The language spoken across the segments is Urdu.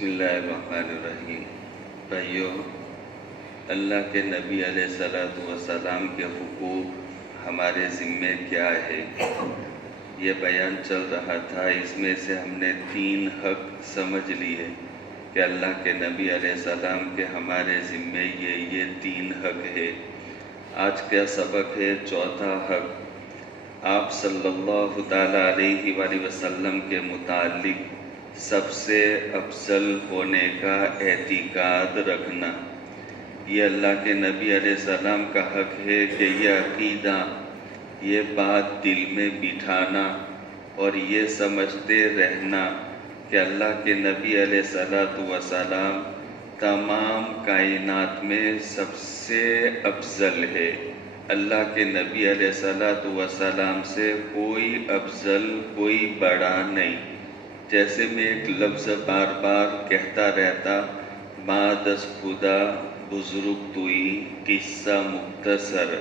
بسم اللہ الرحمن الرحیم۔ بھائیو، اللہ کے نبی علیہ الصلوۃ والسلام کے حقوق ہمارے ذمے کیا ہے، یہ بیان چل رہا تھا۔ اس میں سے ہم نے 3 حق سمجھ لیے کہ اللہ کے نبی علیہ السلام کے ہمارے ذمے یہ 3 حق ہے۔ آج کا سبق ہے 4تھا حق، آپ صلی اللہ تعالیٰ علیہ وآلہ وسلم کے متعلق سب سے افضل ہونے کا اعتقاد رکھنا۔ یہ اللہ کے نبی علیہ السلام کا حق ہے کہ یہ عقیدہ، یہ بات دل میں بٹھانا اور یہ سمجھتے رہنا کہ اللہ کے نبی علیہ السلام تمام کائنات میں سب سے افضل ہے۔ اللہ کے نبی علیہ السلام سے کوئی افضل، کوئی بڑا نہیں۔ جیسے میں ایک لفظ بار بار کہتا رہتا، بعد از خدا بزرگ توئی قصہ مختصر،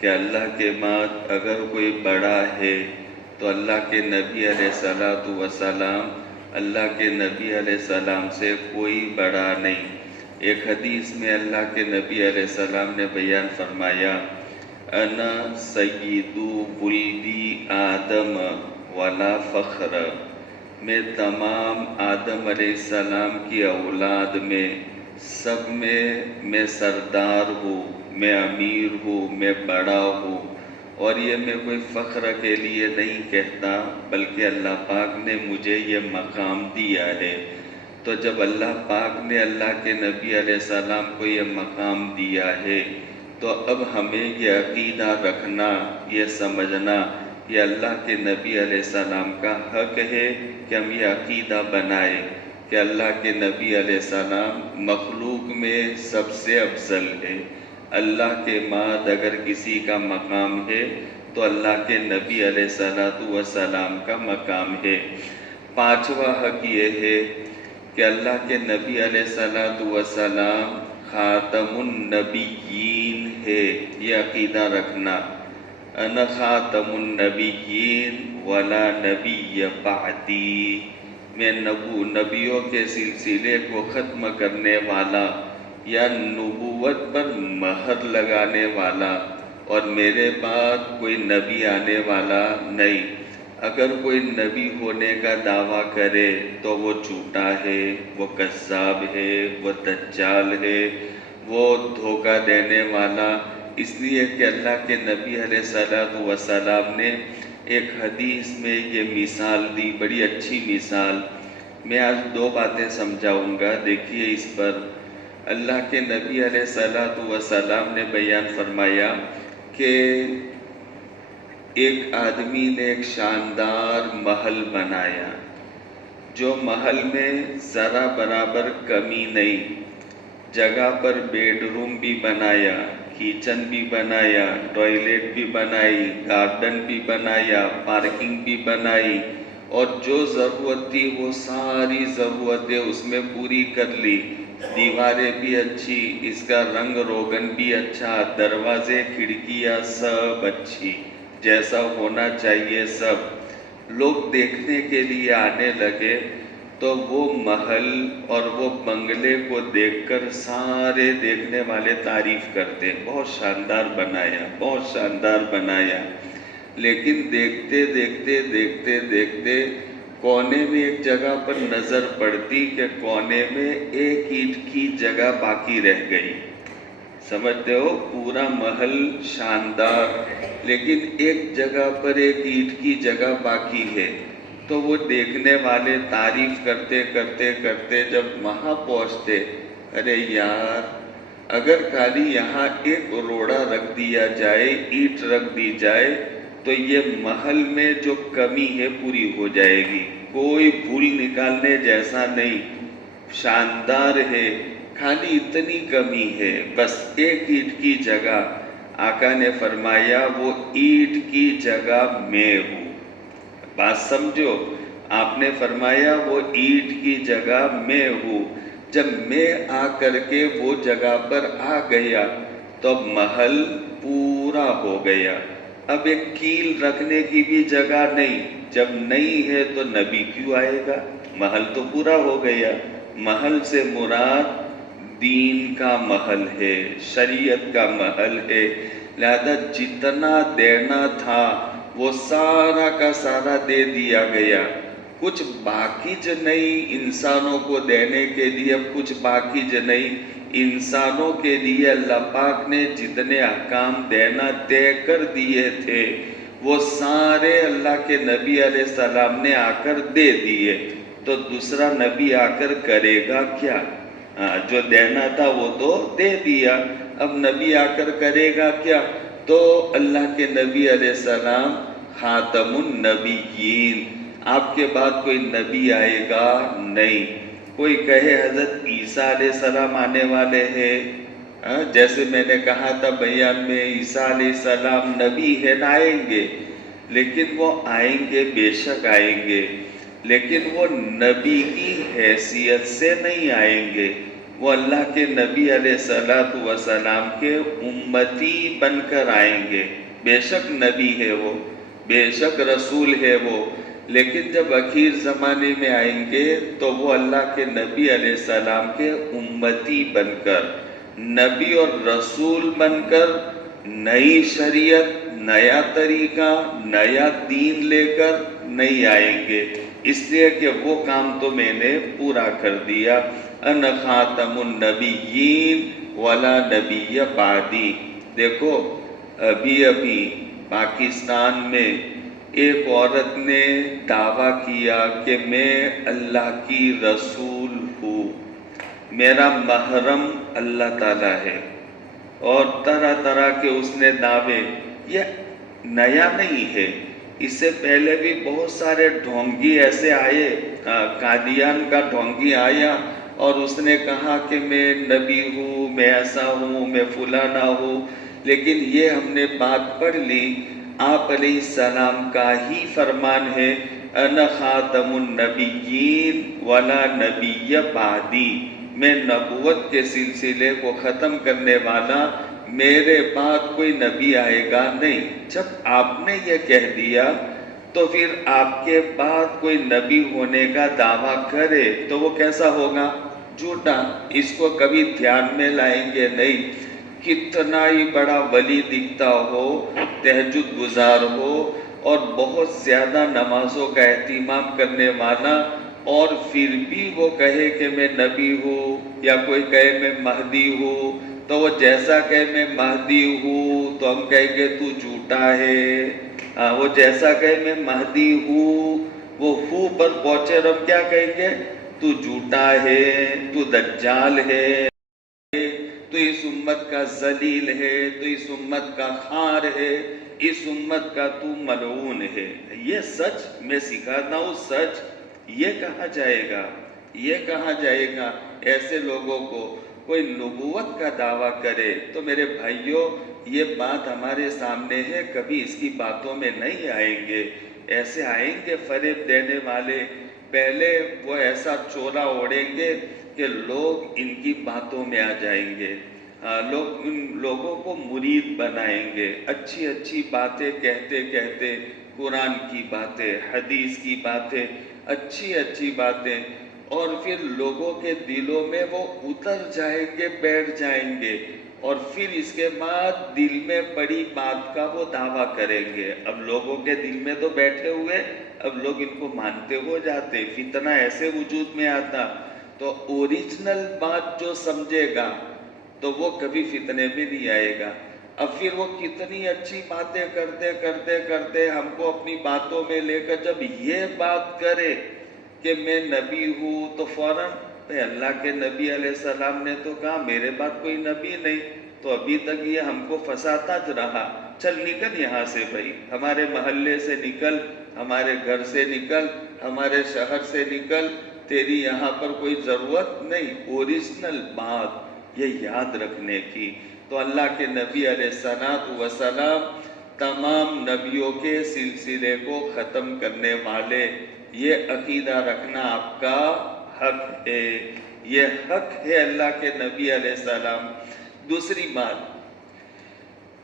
کہ اللہ کے بعد اگر کوئی بڑا ہے تو اللہ کے نبی علیہ السلام، اللہ کے نبی علیہ السلام سے کوئی بڑا نہیں۔ ایک حدیث میں اللہ کے نبی علیہ السلام نے بیان فرمایا، انا سید ولدی آدم ولا فخر، میں تمام آدم علیہ السلام کی اولاد میں سب میں سردار ہوں، میں امیر ہوں، میں بڑا ہوں۔ اور یہ میں کوئی فخر کے لیے نہیں کہتا، بلکہ اللہ پاک نے مجھے یہ مقام دیا ہے۔ تو جب اللہ پاک نے اللہ کے نبی علیہ السلام کو یہ مقام دیا ہے تو اب ہمیں یہ عقیدہ رکھنا، یہ سمجھنا، یہ اللہ کے نبی علیہ السلام کا حق ہے کہ ہم یہ عقیدہ بنائیں کہ اللہ کے نبی علیہ السلام مخلوق میں سب سے افضل ہے۔ اللہ کے بعد اگر کسی کا مقام ہے تو اللہ کے نبی علیہ السلام کا مقام ہے۔ 5واں حق یہ ہے کہ اللہ کے نبی علیہ السلام خاتم النبیین ہے، یہ عقیدہ رکھنا، انا خاتم النبیین ولا نبی بعدی، میں نبیوں کے سلسلے کو ختم کرنے والا یا نبوت پر مہر لگانے والا، اور میرے بعد کوئی نبی آنے والا نہیں۔ اگر کوئی نبی ہونے کا دعویٰ کرے تو وہ جھوٹا ہے، وہ کذاب ہے، وہ دجال ہے، وہ دھوکہ دینے والا۔ اس لیے کہ اللہ کے نبی علیہ السلام نے ایک حدیث میں یہ مثال دی، بڑی اچھی مثال۔ میں آج 2 باتیں سمجھاؤں گا، دیکھیے اس پر۔ اللہ کے نبی علیہ السلام نے بیان فرمایا کہ ایک آدمی نے ایک شاندار محل بنایا، جو محل میں ذرا برابر کمی نہیں، جگہ پر بیڈ روم بھی بنایا، کچن بھی بنایا، ٹوائلٹ بھی بنائی، گارڈن بھی بنایا، پارکنگ بھی بنائی، اور جو ضرورت تھی وہ ساری ضرورتیں اس میں پوری کر لی۔ دیواریں بھی اچھی، اس کا رنگ روغن بھی اچھا، دروازے کھڑکیاں سب اچھی، جیسا ہونا چاہیے سب۔ لوگ دیکھنے کے لیے آنے لگے تو وہ محل اور وہ بنگلے کو دیکھ کر سارے دیکھنے والے تعریف کرتے، بہت شاندار بنایا، بہت شاندار بنایا۔ لیکن دیکھتے دیکھتے دیکھتے دیکھتے کونے میں ایک جگہ پر نظر پڑتی کہ کونے میں ایک اینٹ کی جگہ باقی رہ گئی۔ سمجھتے ہو، پورا محل شاندار، لیکن ایک جگہ پر ایک اینٹ کی جگہ باقی ہے۔ تو وہ دیکھنے والے تعریف کرتے کرتے کرتے جب وہاں پہنچتے، ارے یار، اگر خالی یہاں ایک روڑا رکھ دیا جائے، اینٹ رکھ دی جائے تو یہ محل میں جو کمی ہے پوری ہو جائے گی، کوئی بھول نکالنے جیسا نہیں، شاندار ہے، خالی اتنی کمی ہے، بس ایک اینٹ کی جگہ۔ آقا نے فرمایا وہ اینٹ کی جگہ میں ہوں۔ بات سمجھو، آپ نے فرمایا وہ اینٹ کی جگہ میں ہوں۔ جب میں آ کر کے وہ جگہ پر آ گیا تو محل پورا ہو گیا۔ اب ایک کیل رکھنے کی بھی جگہ نہیں، جب نہیں ہے تو نبی کیوں آئے گا؟ محل تو پورا ہو گیا۔ محل سے مراد دین کا محل ہے، شریعت کا محل ہے، لہذا جتنا دینا تھا وہ سارا کا سارا دے دیا گیا، کچھ باقی جو نہیں انسانوں کو دینے کے لیے، کچھ باقی جو نہیں انسانوں کے لیے اللہ پاک نے جتنے احکام دینا طے کر دیے تھے وہ سارے اللہ کے نبی علیہ السلام نے آ کر دے دیے، تو دوسرا نبی آ کر کرے گا کیا؟ جو دینا تھا وہ تو دے دیا، اب نبی آ کر کرے گا کیا؟ تو اللہ کے نبی علیہ السلام خاتم النبیین، آپ کے بعد کوئی نبی آئے گا نہیں۔ کوئی کہے حضرت عیسیٰ علیہ السلام آنے والے ہیں، جیسے میں نے کہا تھا بیان میں، عیسیٰ علیہ السلام نبی ہے نہ آئیں گے، لیکن وہ آئیں گے، بے شک آئیں گے، لیکن وہ نبی کی حیثیت سے نہیں آئیں گے، وہ اللہ کے نبی علیہ السلام کے امتی بن کر آئیں گے۔ بے شک نبی ہے وہ، بے شک رسول ہے وہ، لیکن جب اخیر زمانے میں آئیں گے تو وہ اللہ کے نبی علیہ السلام کے امتی بن کر، نبی اور رسول بن کر نئی شریعت، نیا طریقہ، نیا دین لے کر نہیں آئیں گے، اس لیے کہ وہ کام تو میں نے پورا کر دیا۔ انا خاتم النبیین ولا نبی بعدی۔ دیکھو ابھی پاکستان میں ایک عورت نے دعویٰ کیا کہ میں اللہ کی رسول ہوں، میرا محرم اللہ تعالیٰ ہے، اور طرح طرح کے اس نے دعوے، یہ نیا نہیں ہے، اس سے پہلے بھی بہت سارے ڈھونگی ایسے آئے، قادیان کا ڈھونگی آیا اور اس نے کہا کہ میں نبی ہوں، میں ایسا ہوں، میں فلانا ہوں، لیکن یہ ہم نے بات پڑھ لی، آپ علیہ السلام کا ہی فرمان ہے، انا خاتم النبیین ولا نبی بعدی، میں نبوت کے سلسلے کو ختم کرنے والا، میرے بعد کوئی نبی آئے گا نہیں۔ جب آپ نے یہ کہہ دیا تو پھر آپ کے بعد کوئی نبی ہونے کا دعویٰ کرے تو وہ کیسا ہوگا؟ جھوٹا۔ اس کو کبھی دھیان میں لائیں گے نہیں، کتنا ہی بڑا ولی دکھتا ہو، تہجد گزار ہو اور بہت زیادہ نمازوں کا اہتمام کرنے والا، اور پھر بھی وہ کہے کہ میں نبی ہوں، یا کوئی کہے میں مہدی ہوں، تو وہ جیسا کہے میں مہدی ہوں تو ہم کہیں گے تو جھوٹا ہے، وہ جیسا کہے میں مہدی ہوں، وہ ہو پر پہنچے اور ہم کیا کہیں گے؟ تو جھوٹا ہے، تو دجال ہے، تو اس امت کا ذلیل ہے، تو اس امت کا خار ہے، اس امت کا تو ملعون ہے۔ یہ سچ میں سکھاتا ہوں، سچ یہ کہا جائے گا، یہ کہا جائے گا ایسے لوگوں کو؟ کوئی نبوت کا دعویٰ کرے تو میرے بھائیوں یہ بات ہمارے سامنے ہے، کبھی اس کی باتوں میں نہیں آئیں گے، ایسے آئیں گے فریب دینے والے، پہلے وہ ایسا چولا اوڑھیں گے کہ لوگ ان کی باتوں میں آ جائیں گے، لوگ ان لوگوں کو مرید بنائیں گے، اچھی اچھی باتیں کہتے کہتے، قرآن کی باتیں، حدیث کی باتیں، اچھی اچھی باتیں، اور پھر لوگوں کے دلوں میں وہ اتر جائیں گے، بیٹھ جائیں گے، اور پھر اس کے بعد دل میں پڑی بات کا وہ دعویٰ کریں گے۔ اب لوگوں کے دل میں تو بیٹھے ہوئے، اب لوگ ان کو مانتے ہو جاتے، فتنہ ایسے وجود میں آتا، تو اوریجنل بات جو سمجھے گا تو وہ کبھی فتنے میں نہیں آئے گا۔ اب پھر وہ کتنی اچھی باتیں کرتے کرتے کرتے ہم کو اپنی باتوں میں لے کر جب یہ بات کرے کہ میں نبی ہوں تو فوراً اللہ کے نبی علیہ السلام نے تو کہا میرے بعد کوئی نبی نہیں، تو ابھی تک یہ ہم کو پھنساتا رہا، چل نکل یہاں سے بھائی، ہمارے محلے سے نکل، ہمارے گھر سے نکل، ہمارے شہر سے نکل، تیری یہاں پر کوئی ضرورت نہیں۔ اوریجنل بات یہ یاد رکھنے کی، تو اللہ کے نبی علیہ السلام تمام نبیوں کے سلسلے کو ختم کرنے والے، یہ عقیدہ رکھنا آپ کا حق ہے، یہ حق ہے اللہ کے نبی علیہ السلام۔ دوسری بات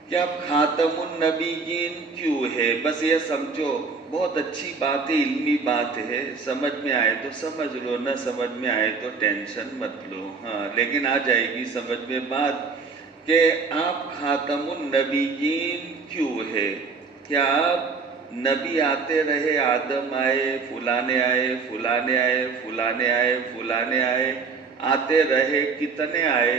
کہ اب خاتم النبیین کیوں ہے، بس یہ سمجھو بہت اچھی بات ہے، علمی بات ہے، سمجھ میں آئے تو سمجھ لو، نہ سمجھ میں آئے تو ٹینشن مت لو. ہاں لیکن آ جائے گی سمجھ میں بات کہ آپ خاتم النبیین کیوں ہے. کیا آپ نبی آتے رہے، آدم آئے، فلانے آئے، فلانے آئے، فلانے آئے، فلانے آئے، آتے رہے، کتنے آئے؟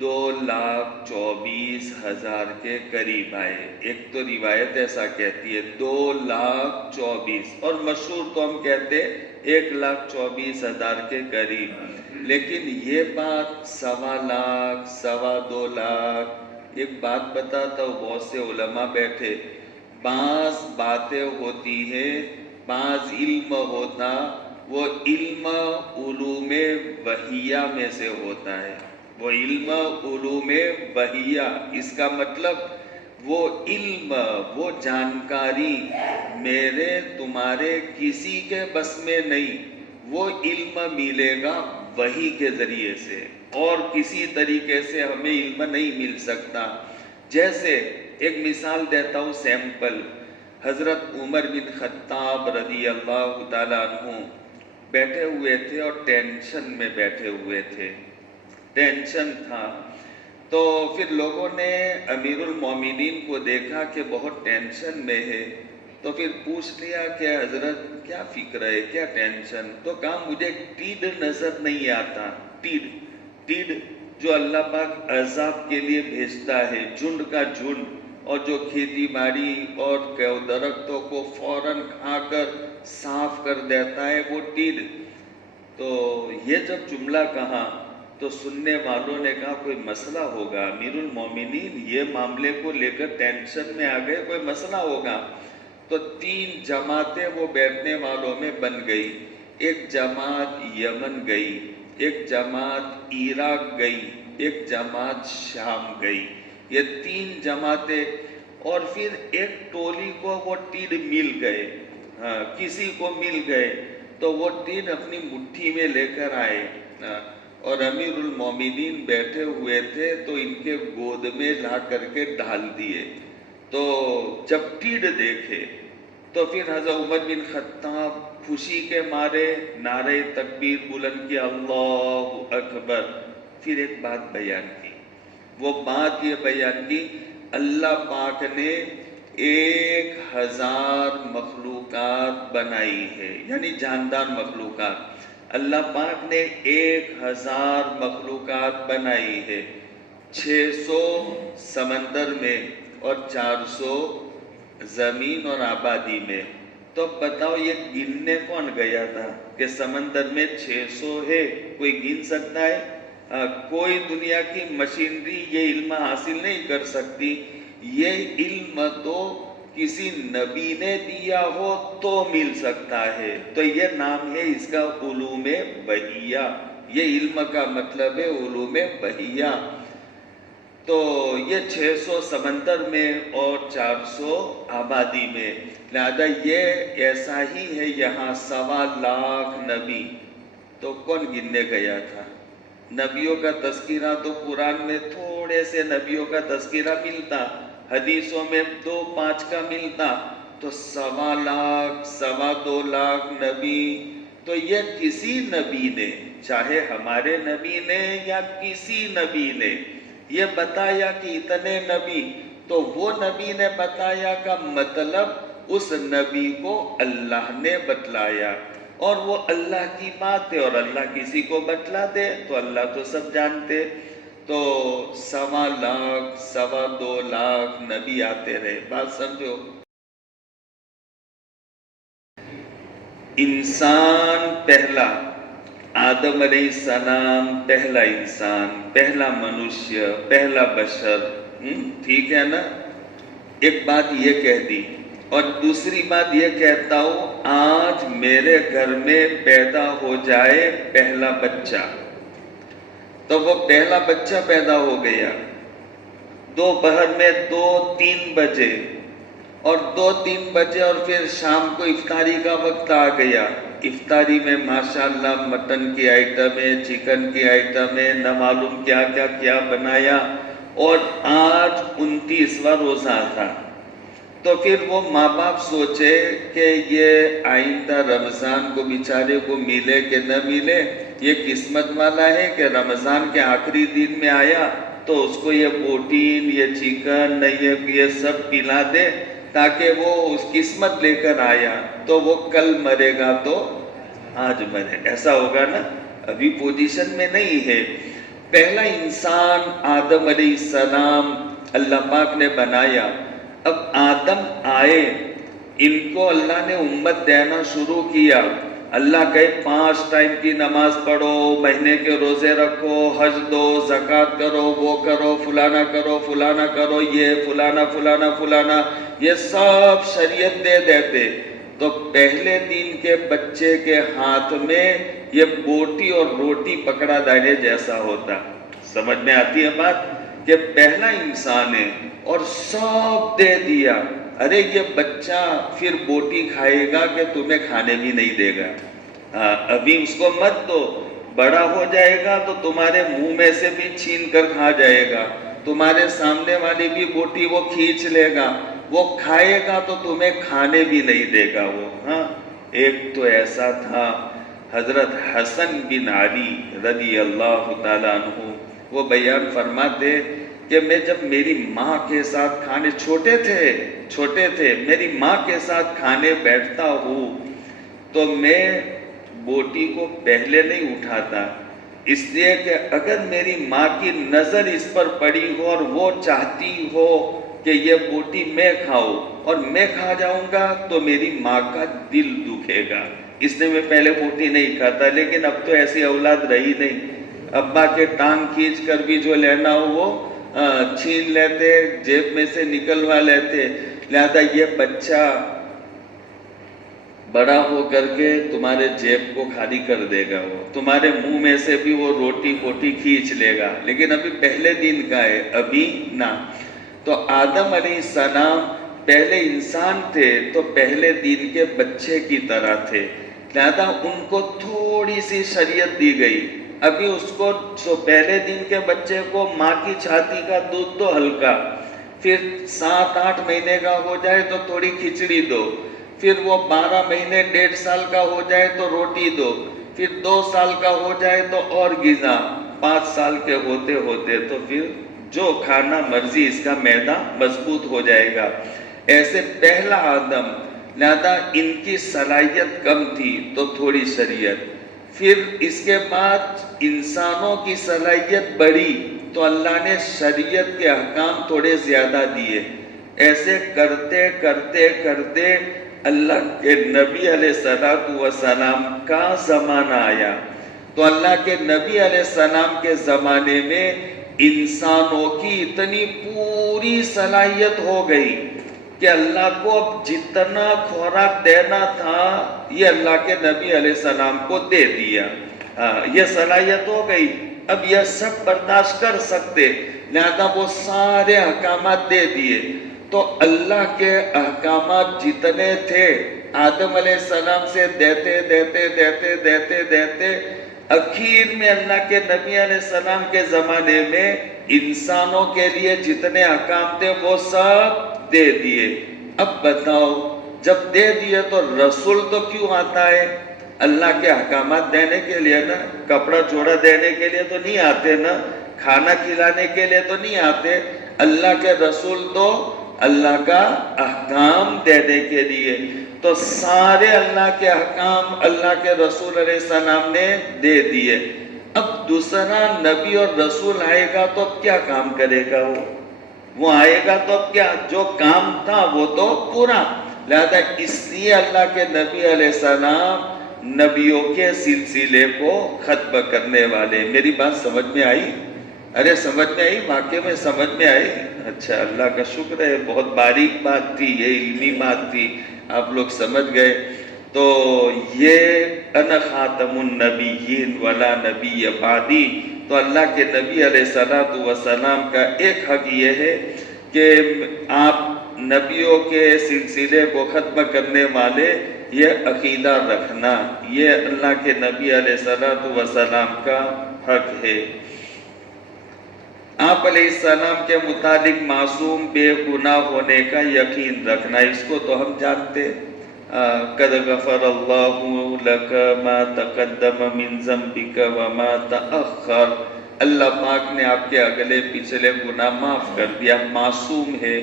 2,24,000 کے قریب آئے. ایک تو روایت ایسا کہتی ہے 2,24,000، اور مشہور تو ہم کہتے 1,24,000 کے قریب. لیکن یہ بات 1,25,000، 2,25,000. ایک بات بتاتا ہوں، بہت سے علماء بیٹھے، بعض باتیں ہوتی ہیں، بعض علم ہوتا، وہ علم علوم وحیہ میں سے ہوتا ہے. وہ علم علوم وحیہ، اس کا مطلب وہ علم، وہ جانکاری میرے تمہارے کسی کے بس میں نہیں. وہ علم ملے گا وحی کے ذریعے سے، اور کسی طریقے سے ہمیں علم نہیں مل سکتا. جیسے ایک مثال دیتا ہوں، سیمپل. حضرت عمر بن خطاب رضی اللہ تعالیٰ عنہ بیٹھے ہوئے تھے اور ٹینشن میں بیٹھے ہوئے تھے، ٹینشن تھا. تو پھر لوگوں نے امیر المومنین کو دیکھا کہ بہت ٹینشن میں ہے، تو پھر پوچھ لیا کہ حضرت کیا فکر ہے، کیا ٹینشن؟ تو کہا مجھے ٹیڈ نظر نہیں آتا. ٹیڈ جو اللہ پاک عذاب کے لیے بھیجتا ہے، جھنڈ کا جھنڈ، اور جو کھیتی باڑی اور درختوں کو فوراً کھا کر صاف کر دیتا ہے، وہ ٹیڈ. تو یہ جب جملہ کہا تو سننے والوں نے کہا کوئی مسئلہ ہوگا، امیر المومنین یہ معاملے کو لے کر ٹینشن میں آ گئے، کوئی مسئلہ ہوگا. تو 3 جماعتیں وہ بیٹھنے والوں میں بن گئی. ایک جماعت یمن گئی، ایک جماعت عراق گئی، ایک جماعت شام گئی. یہ 3 جماعتیں، اور پھر ایک ٹولی کو وہ ٹیڈ مل گئے. ہاں کسی کو مل گئے تو وہ ٹیڈ اپنی مٹھی میں لے کر آئے، اور امیر المومنین بیٹھے ہوئے تھے تو ان کے گود میں لا کر کے ڈال دیے. تو جب ٹیڈ دیکھے تو پھر حضرت عمر بن خطاب خوشی کے مارے نعرہ تکبیر بلند کیا، اللہ اکبر. پھر ایک بات بیان کی، وہ بات یہ بیان کی، اللہ پاک نے 1,000 مخلوقات بنائی ہے، یعنی جاندار مخلوقات. اللہ پاک نے 1,000 مخلوقات بنائی ہے، 600 سمندر میں اور 400 زمین اور آبادی میں. تو بتاؤ یہ گننے کون گیا تھا کہ سمندر میں 600 ہے؟ کوئی گن سکتا ہے؟ کوئی دنیا کی مشینری یہ علم حاصل نہیں کر سکتی. یہ علم تو کسی نبی نے دیا ہو تو مل سکتا ہے. تو یہ نام ہے اس کا علوم وحیہ. یہ علم کا مطلب ہے علوم وحیہ. تو یہ 600 سمندر میں اور 400 آبادی میں، لہذا یہ ایسا ہی ہے. یہاں 1,25,000 نبی، تو کون گننے گیا تھا؟ نبیوں کا تذکرہ تو قرآن میں تھوڑے سے نبیوں کا تذکرہ ملتا، حدیثوں میں 2-5 کا ملتا. تو 1,25,000، 2.25 نبی. تو یہ کسی نبی نے، چاہے ہمارے نبی نے یا کسی نبی نے، یہ بتایا کہ اتنے نبی. تو وہ نبی نے بتایا کا مطلب اس نبی کو اللہ نے بتلایا، اور وہ اللہ کی بات ہے، اور اللہ کسی کو بتلا دے تو اللہ تو سب جانتے. تو 1,25,000، 2.25 نبی آتے رہے. بات سمجھو. انسان پہلا، آدم علیہ السلام پہلا انسان، پہلا منشیہ، پہلا بشر. ٹھیک ہے نا؟ ایک بات یہ کہہ دی، اور دوسری بات یہ کہتا ہوں، آج میرے گھر میں پیدا ہو جائے پہلا بچہ، تو وہ پہلا بچہ پیدا ہو گیا دوپہر میں 2-3 بجے، اور 2-3 بجے، اور پھر شام کو افطاری کا وقت آ گیا. افطاری میں ماشاءاللہ مٹن کی آئٹم ہے، چکن کی آئٹم ہے، نہ معلوم کیا کیا بنایا. اور آج 29واں روزہ تھا. تو پھر وہ ماں باپ سوچے کہ یہ آئندہ رمضان کو بیچارے کو ملے کہ نہ ملے، یہ قسمت والا ہے کہ رمضان کے آخری دن میں آیا تو اس کو یہ پروٹین، یہ چکن، یہ سب پلا دے تاکہ وہ اس قسمت لے کر آیا تو وہ کل مرے گا تو آج مرے، ایسا ہوگا نا؟ ابھی پوزیشن میں نہیں ہے۔ پہلا انسان آدم علیہ السلام اللہ پاک نے بنایا، اب آدم آئے، ان کو اللہ نے امت دینا شروع کیا۔ اللہ کہے 5 ٹائم کی نماز پڑھو، مہینے کے روزے رکھو، حج دو، زکوٰۃ کرو، وہ کرو، فلانا کرو، فلانا کرو، یہ فلانا فلانا فلانا، یہ سب شریعت دے دیتے تو پہلے دن کے بچے کے ہاتھ میں یہ بوٹی اور روٹی پکڑا دینے جیسا ہوتا۔ سمجھ میں آتی ہے بات؟ کہ پہلا انسان ہے اور سب دے دیا، ارے یہ بچہ پھر بوٹی کھائے گا کہ تمہیں کھانے بھی نہیں دے گا، ابھی اس کو مت دو، بڑا ہو جائے گا تو تمہارے منہ میں سے بھی چھین کر کھا جائے گا، تمہارے سامنے والی بھی بوٹی وہ کھینچ لے گا، وہ کھائے گا تو تمہیں کھانے بھی نہیں دے گا وہ۔ ہاں، ایک تو ایسا تھا حضرت حسن بن علی رضی اللہ تعالیٰ عنہ، وہ بیان فرماتے کہ میں جب میری ماں کے ساتھ کھانے، چھوٹے تھے میری ماں کے ساتھ کھانے بیٹھتا ہوں تو میں بوٹی کو پہلے نہیں اٹھاتا، اس لیے کہ اگر میری ماں کی نظر اس پر پڑی ہو اور وہ چاہتی ہو کہ یہ بوٹی میں کھاؤں اور میں کھا جاؤں گا تو میری ماں کا دل دکھے گا، اس لیے میں پہلے بوٹی نہیں کھاتا۔ لیکن اب تو ایسی اولاد رہی نہیں، ابا کے ٹانگ کھینچ کر بھی جو لینا ہو وہ چھین لیتے، جیب میں سے نکلوا لیتے، لہذا یہ بچہ بڑا ہو کر کے تمہارے جیب کو خالی کر دے گا، وہ تمہارے منہ میں سے بھی وہ روٹی پوٹی کھینچ لے گا، لیکن ابھی پہلے دن کا ہے، ابھی نہ۔ تو آدم علیہ السلام پہلے انسان تھے تو پہلے دن کے بچے کی طرح تھے، لہذا ان کو تھوڑی سی شریعت دی گئی۔ ابھی اس کو پہلے دن کے بچے کو ماں کی چھاتی کا دودھ دو ہلکا، پھر 7-8 مہینے کا ہو جائے تو تھوڑی کھچڑی دو، پھر وہ 12 مہینے 1.5 سال کا ہو جائے تو روٹی دو، پھر 2 سال کا ہو جائے تو اور غذا، 5 سال کے ہوتے ہوتے تو پھر جو کھانا مرضی، اس کا معدہ مضبوط ہو جائے گا۔ ایسے پہلا آدم، لہذا ان کی صلاحیت کم تھی تو تھوڑی شریعت، پھر اس کے بعد انسانوں کی صلاحیت بڑھی تو اللہ نے شریعت کے احکام تھوڑے زیادہ دیے۔ ایسے کرتے کرتے کرتے اللہ کے نبی علیہ السلام کا زمانہ آیا تو اللہ کے نبی علیہ السلام کے زمانے میں انسانوں کی اتنی پوری صلاحیت ہو گئی کہ اللہ کو اب جتنا خوراک دینا تھا یہ اللہ کے نبی علیہ السلام کو دے دیا، یہ صلاحیت ہو گئی، اب یہ سب برداشت کر سکتے، لہذا وہ سارے احکامات دے دیے۔ تو اللہ کے احکامات جتنے تھے آدم علیہ السلام سے دیتے دیتے دیتے دیتے دیتے اخیر میں اللہ کے نبی علیہ السلام کے زمانے میں انسانوں کے لیے جتنے احکام تھے وہ سب دے دیے۔ اب بتاؤ، جب دے دیے تو رسول تو کیوں آتا ہے؟ اللہ کے احکامات دینے کے لیے نا، کپڑا جوڑا دینے کے لیے تو نہیں آتے نا، کھانا کھلانے کے لیے تو نہیں آتے، اللہ کے رسول تو اللہ کا احکام دینے کے لیے، تو سارے اللہ کے احکام اللہ کے رسول علیہ السلام نے دے دیے۔ اب دوسرا نبی اور رسول آئے گا تو اب کیا کام کرے گا؟ وہ آئے گا تو اب کیا، جو کام تھا وہ تو پورا، لہذا اس لیے اللہ کے نبی علیہ السلام نبیوں کے سلسلے کو ختم کرنے والے۔ میری بات سمجھ میں آئی؟ ارے سمجھ میں آئی؟ واقعی میں سمجھ میں آئی؟ اچھا، اللہ کا شکر ہے، بہت باریک بات تھی، یہ علمی بات تھی، آپ لوگ سمجھ گئے۔ تو یہ انا خاتم النبیین ولا نبی بعدی، تو اللہ کے نبی علیہ السلام کا ایک حق یہ ہے کہ آپ نبیوں کے سلسلے کو ختم کرنے والے یہ عقیدہ رکھنا، یہ اللہ کے نبی علیہ السلام کا حق ہے۔ آپ علیہ السلام کے متعلق معصوم بے گناہ ہونے کا یقین رکھنا، اس کو تو ہم جانتے، قد غفر اللہ لک ما تقدم من ذنبک وما تأخر، اللہ پاک نے آپ کے اگلے پچھلے گناہ معاف کر دیا۔ معصوم ہے،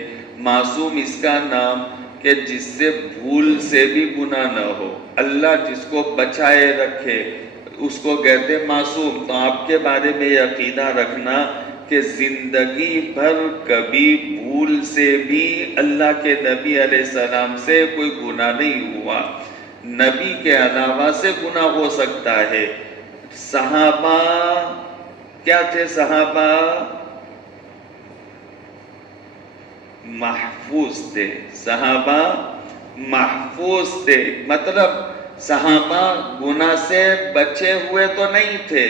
معصوم اس کا نام کہ جس سے بھول سے بھی گناہ نہ ہو، اللہ جس کو بچائے رکھے اس کو کہتے معصوم۔ تو آپ کے بارے میں یہ عقیدہ رکھنا کہ زندگی بھر کبھی بھول سے بھی اللہ کے نبی علیہ السلام سے کوئی گناہ نہیں ہوا، نبی کے علاوہ سے گناہ ہو سکتا ہے۔ صحابہ کیا تھے؟ صحابہ محفوظ تھے، صحابہ محفوظ تھے، مطلب صحابہ گناہ سے بچے ہوئے تو نہیں تھے،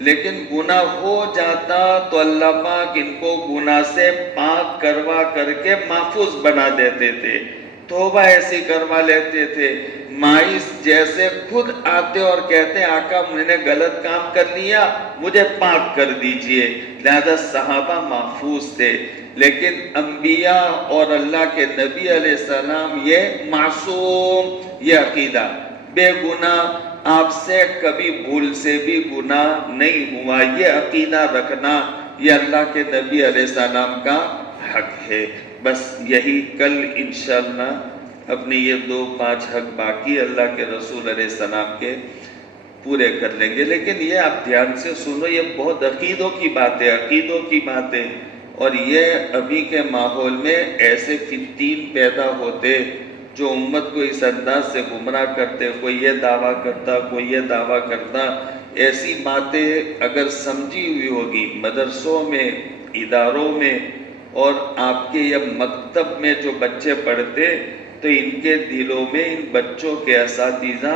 لیکن گناہ ہو جاتا تو اللہ پاک ان کو گناہ سے پاک کروا کر کے محفوظ بنا دیتے تھے، توبہ ایسی کروا لیتے تھے۔ مائس جیسے خود آتے اور کہتے آقا میں نے غلط کام کر لیا، مجھے پاک کر دیجئے، لہذا صحابہ محفوظ تھے۔ لیکن انبیاء اور اللہ کے نبی علیہ السلام یہ معصوم، یہ عقیدہ بے گناہ، آپ سے کبھی بھول سے بھی گناہ نہیں ہوا، یہ عقیدہ رکھنا یہ اللہ کے نبی علیہ السلام کا حق ہے۔ بس یہی کل انشاءاللہ اپنی یہ 2-5 حق باقی اللہ کے رسول علیہ السلام کے پورے کر لیں گے۔ لیکن یہ آپ دھیان سے سنو، یہ بہت عقیدوں کی باتیں، عقیدوں کی باتیں، اور یہ ابھی کے ماحول میں ایسے فتین پیدا ہوتے جو امت کو اس انداز سے گمراہ کرتے، کوئی یہ دعویٰ کرتا، کوئی یہ دعویٰ کرتا۔ ایسی باتیں اگر سمجھی ہوئی ہوگی مدرسوں میں، اداروں میں، اور آپ کے یہ مکتب میں جو بچے پڑھتے، تو ان کے دلوں میں ان بچوں کے اساتذہ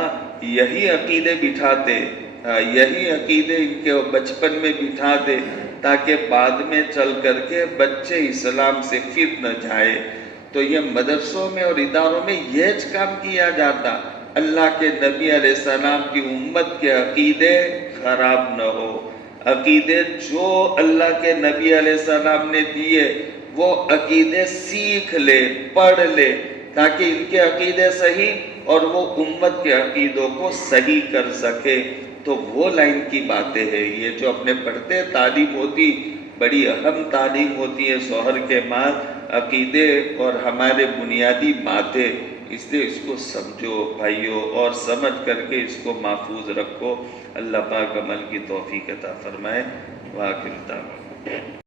یہی عقیدے بٹھاتے، یہی عقیدے ان کے بچپن میں بٹھاتے، تاکہ بعد میں چل کر کے بچے اسلام سے پھر نہ جائے۔ تو یہ مدرسوں میں اور اداروں میں یہ کام کیا جاتا، اللہ کے نبی علیہ السلام کی امت کے عقیدے خراب نہ ہو، عقیدے جو اللہ کے نبی علیہ السلام نے دیے وہ عقیدے سیکھ لے، پڑھ لے، تاکہ ان کے عقیدے صحیح اور وہ امت کے عقیدوں کو صحیح کر سکے۔ تو وہ لائن کی باتیں ہیں، یہ جو اپنے پڑھتے تعلیم ہوتی، بڑی اہم تعلیم ہوتی ہے شوہر کے بعد، عقیدے اور ہمارے بنیادی باتیں، اس لیے اس کو سمجھو بھائیو، اور سمجھ کر کے اس کو محفوظ رکھو۔ اللہ پاک عمل کی توفیق عطا فرمائے۔ وآخر دعوانا